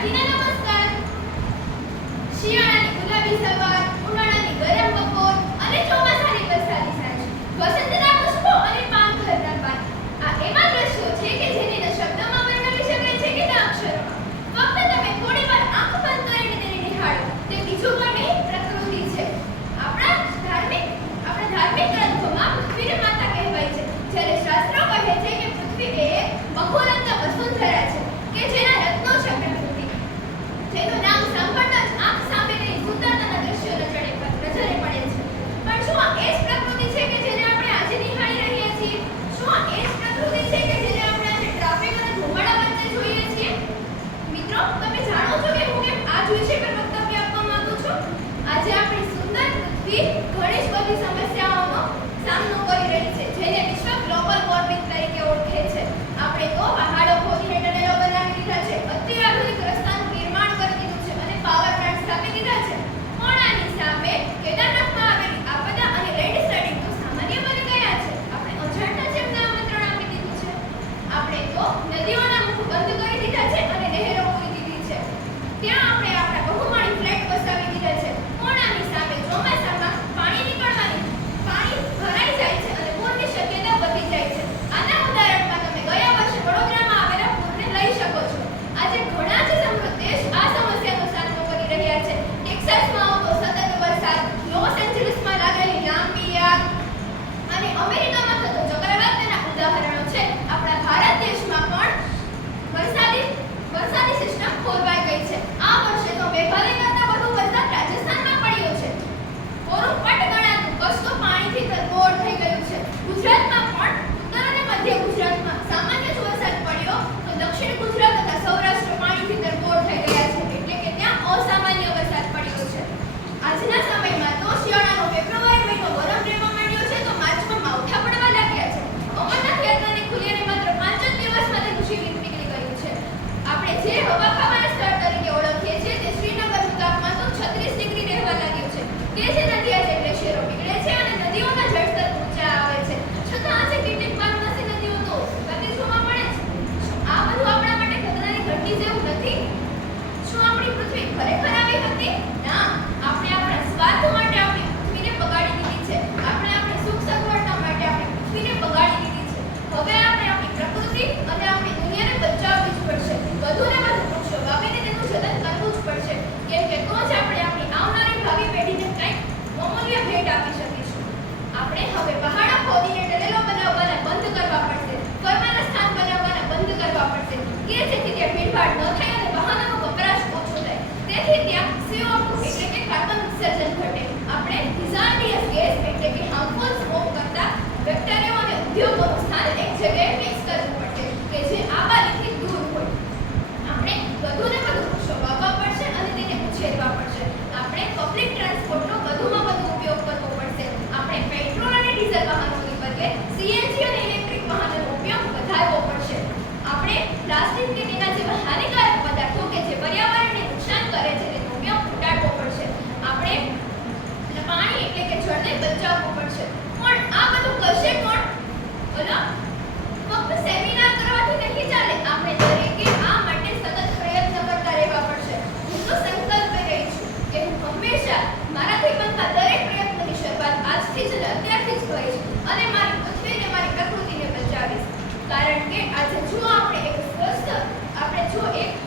विद्यार्थीने नमस्कार. शियाळ गुलाबी सभा 咱妈就是 તેથી ત્યાં CO2 આપણે એટલે કે હાર્મફુલ સ્મોક કરતા બેક્ટેરિયા અને ઉદ્યોગોનું સ્થાન એક જગ્યાએ ફિક્સ આજથી જ અત્યારથી જ કહીશ. અને મારી પૃથ્વીને મારી પ્રકૃતિને બચાવીશ. કારણ કે આજે જો આપણે એક સ્વસ્થ, આપણે જો એક